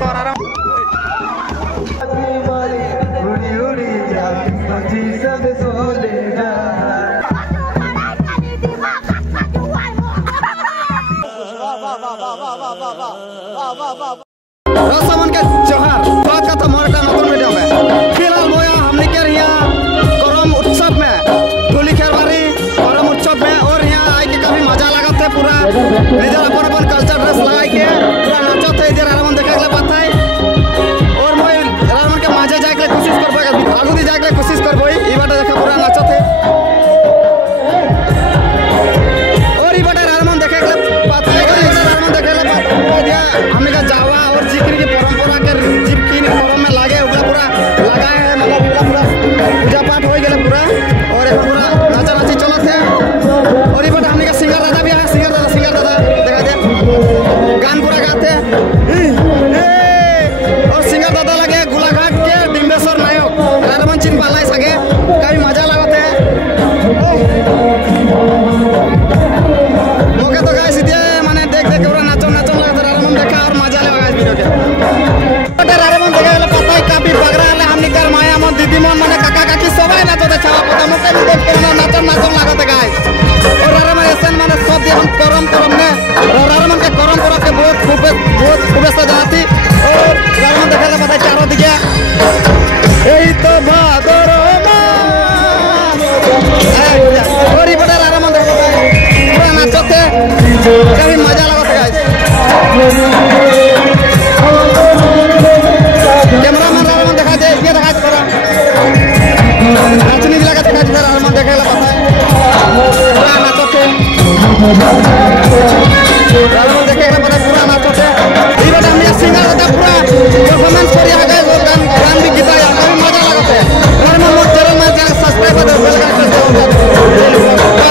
तोरारा रसमन के जोहार बात का तो मोरटा नतुन वीडियो में फिलहाल बोया हमने के यहाँ करम उत्सव में गोली खेलवारी करम उत्सव में और यहाँ आके काफी मजा लगा थे पूरा इधर अपन कल्चर ड्रेस लगा के पूरा नाचो थे इधर रावण देखा के बात है और मैं रावण के मजा जाए के कोशिश कर पाएगा आगू दी जाए के कोशिश कर बोई ई बात देखा पूरा नाचो थे और ई बात रावण देखा के बात है रावण देखा के बात हमने का जावा और जिक्र की परंपरा के जिक्र की परम में लागे उगला पूरा लगाए हैं मतलब उगला पूरा पूजा पाठ हो गया पूरा और एक पूरा नाचा नाची चलत है और ये बात हमने का सिंगर दादा भी है सिंगर दादा देखा दे गान पूरा गाते हैं और सिंगर दादा लगे गोलाघाट के डिम्बेश्वर नायक रावण चिन्ह पाला सके काफी मजा लगते है ओके तो गाइस इधर माने देख पूरा नाचो नाचो लगा रावण देखा और मजा ले गाइस वीडियो के रावण देखा पता है काफी बगरा है हमने कर माया मन दीदी मन माने काका काकी सबाई नाचो दे छावा पता मुके देख के नाचो नाचो लागत गाइस और रावण ऐसा माने सब हम करम में रावण के करम के बहुत खूब सजाती और रावण देखा पता चारों दिखे यही तो भादर और ये बड़ा रावण देखा पूरा नाचो थे काफी मजा लगत गाइस कैमरामैन रावण देखा दे ये देखा पूरा नाचनी लगा देखा दे रावण देखा पता है पूरा नाचो थे रावण देखे पता पूरा नाचो थे ये बात हम ये सिंगर होता पूरा परफॉर्मेंस कर यहाँ गए और गान भी गीता है काफी मजा लगता है रावण मोर चैनल में जाकर सब्सक्राइब कर दो बेल आइकन प्रेस कर दो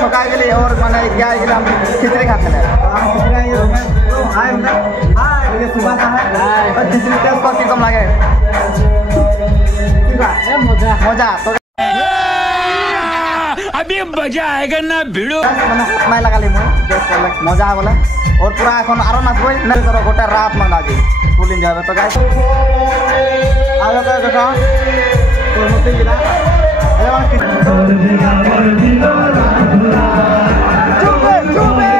थका गए और मैंने क्या हम खिचड़ी खाते हैं सुबह का है खिचड़ी टेस्ट करके कम लगे मजा तो अभी मजा आएगा ना भिड़ो मैं लगा ली मजा बोला और पूरा এখন আরো নাচবই না করো গোটা রাত মানা জি ফুল এনজয় হবে তো গাইস আলো করে দেখা তো মতে গিলা চুপে চুপে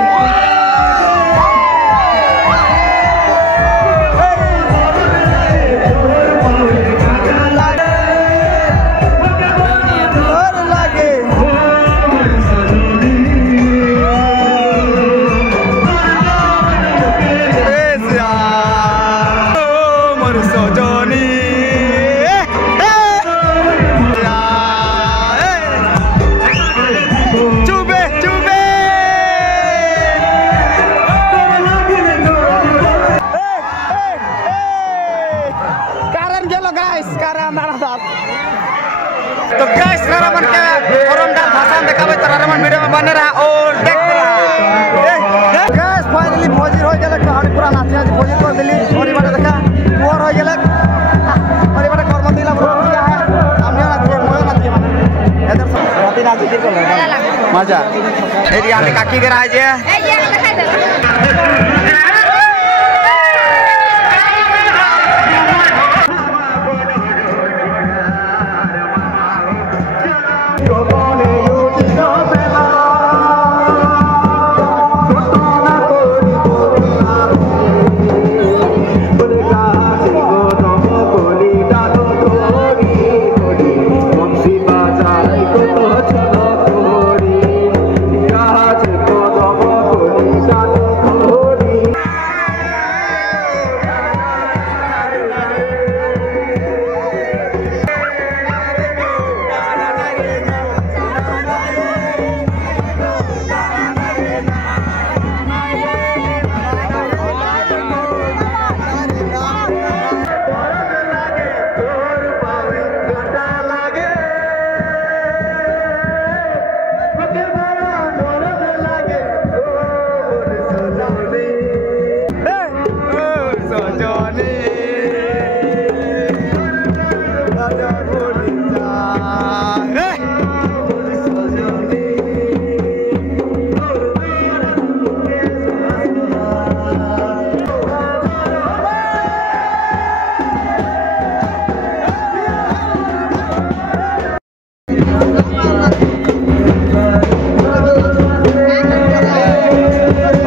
तो गाइस रावण के फॉर्म डाल भाषा में देखा तो रावण वीडियो में बने रहा और देख गाइस फाइनली भोजी हो गेल कहानी पूरा नाचिया भोजी कर दिली और बाटे देखा और हो गेल और बाटे कर्म दिला पूरा किया है हमने नाचिए मोय नाचिए माने इधर सब राती नाची को मजा एरिया में काकी के रहा जे दिखाई दे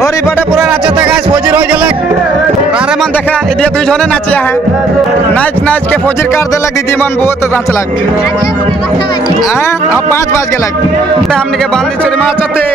और इबाटे पूरा नाचते गाइस फौजी रह गेले रारे मन देखा इदे दुई जने नाचिया है नाच नाच के फौजी कर देलक दीदी मन बहुत नाचलक हां अब 5 बज गेलक हमने के बांदी चोरी में नाचते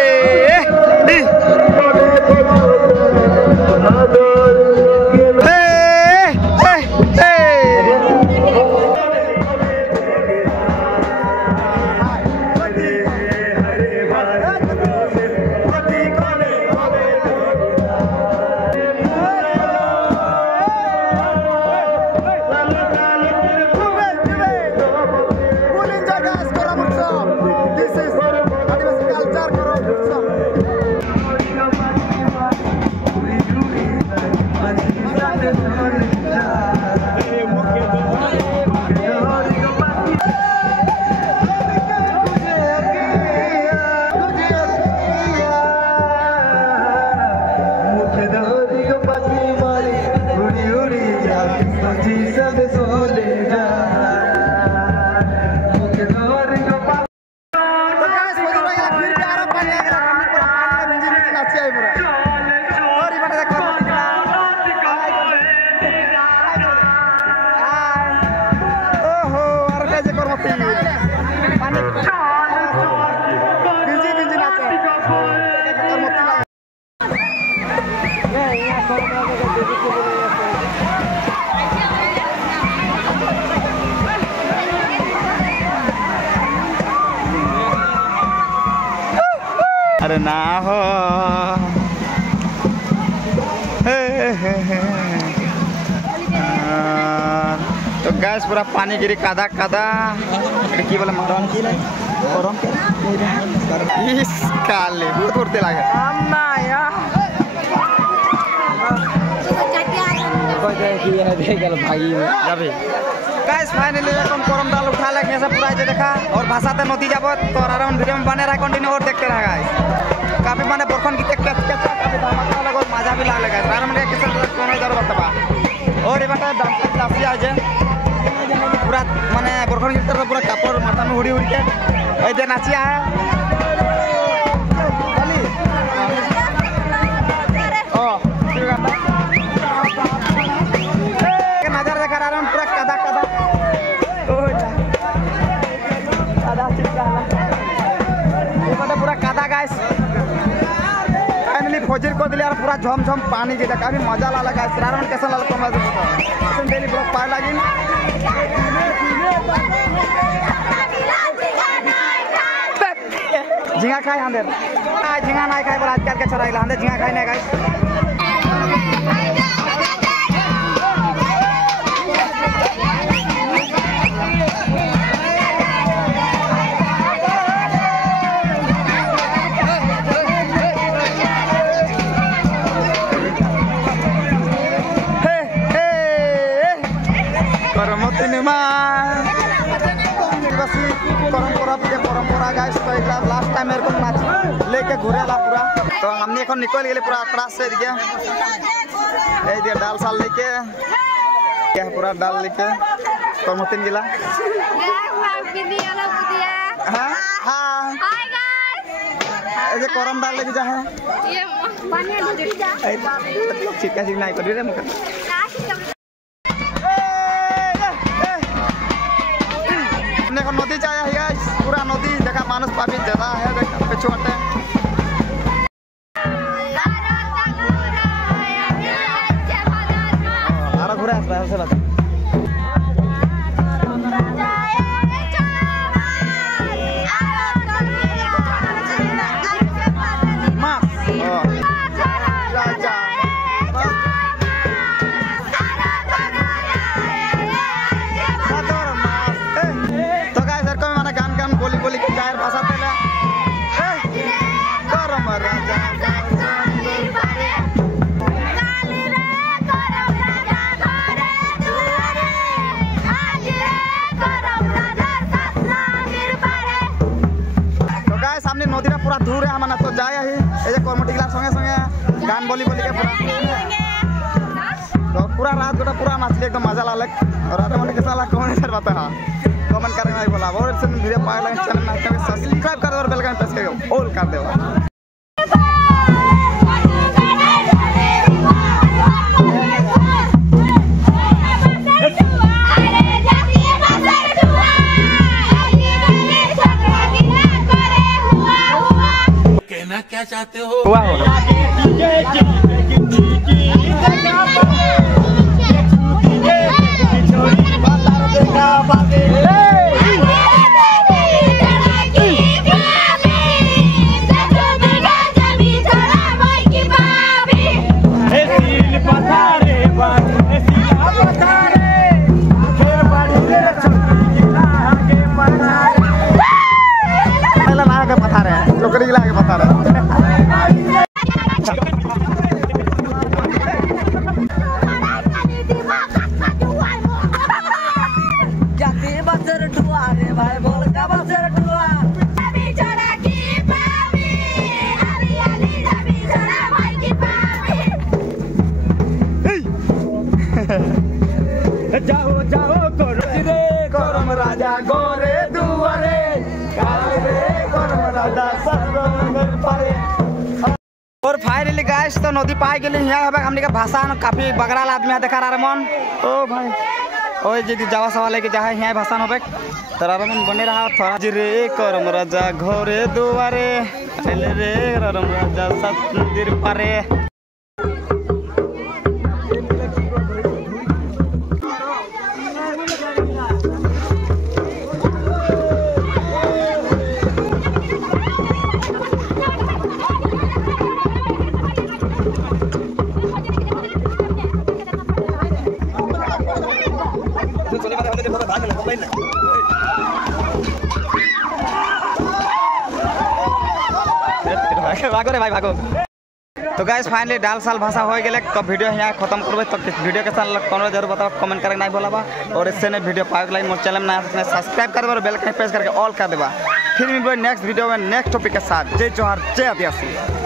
अरे ना हो तो गैस पूरा पानी गिरी कादा कादा की बोला मरम की नहीं गरम इस काले बहुत उड़ते लागे अम्मा यार कोई देखी है देख भाई जाबे गाइस फाइनली अपन गरम दाल उठा लगे सब पूरा जे देखा और भाषाते नदी जाबत तो आराम वीडियो में बने रहा कंटिन्यू और देखते रहा गाइस काफी माने बरखन की कच कच काफी धमाका लगा और मजा भी ला लगा आराम रे किसन कोने जरूर बतबा और ये बात डांस क्लास आ जाए पूरा माने बरखन की तरह पूरा कपड़ माथा में उड़ी उड़ी के ए दे नाचिया है खाली ओ के नजर देखा आराम पूरा कदा कदा पूरा कादा गाइस फाइनली फौजी को दिले और पूरा झम झम पानी गिरा काफी मजा ला लगा श्रावण कैसा लगा तुम मजा डेली ब्लॉग पाए लगी झिंगा खाए हंदे झिंगा नहीं खाए पर आजकल के छोरा हंदे झिंगा खाए नहीं गाइस परंपरा गाइस तो एक लास्ट टाइम मेरे को नाच लेके घुरेला पूरा तो हमने এখন निकल गेले पूरा आकड़ा से दिया ए दिया डाल साल लेके क्या पूरा डाल लेके करमतिन गिला हां हां हाय गाइस ए जे करम डाल लेके जा है ये पानी डूब जा चिका चिक नहीं कर रे मुके नदी जाया है पूरा नदी देखा मानस पापी ज्यादा है देखा पिछुआटे आरा घुरे आस रहा है से बात नदीरा पूरा दूर है हमारा तो जाए ही ए कर्मटिकला संगे संगे गान बोली बोली के पूरा तो पूरा रात गोटा पूरा नाचले एकदम मजा लालक और रात मन कैसा ला कौन सर बता तो कमेंट करना नहीं भूला और ऐसे वीडियो पाए लगे चैनल में सब्सक्राइब कर दो और बेल आइकन प्रेस कर ऑल कर दो। कहना क्या चाहते हो? हुआ बता रहे हैं टोकरी ला के बता रहे हैं। जाओ जाओ करम राजा गोरे दुआरे और फाइनली गाइस तो नदी पाए गेली यहाँ हमने का भाषा काफी बगराल आदमी देखा रामन ओ भाई ओ जी जावा सवाल लेके जा यहाँ भाषा होबे तो रामन बने रहा थोड़ा जी रे करम राजा घरे दुआरे रे करम राजा सतंदिर पारे। भागो रे भाई भागो। तो गाइस फाइनली डाल साल भाषा हो गए तो वीडियो यहाँ खत्म करबे तो वीडियो के साथ कौन जरूर बताओ कमेंट करके नहीं बोलाबा और इससे ने वीडियो पाए लाइन मोर चैनल में सब्सक्राइब कर देबा और बेल आइकन प्रेस करके ऑल कर देबा। फिर मिलबे नेक्स्ट वीडियो में नेक्स्ट टॉपिक के साथ। जय जोहार जय आदिवासी।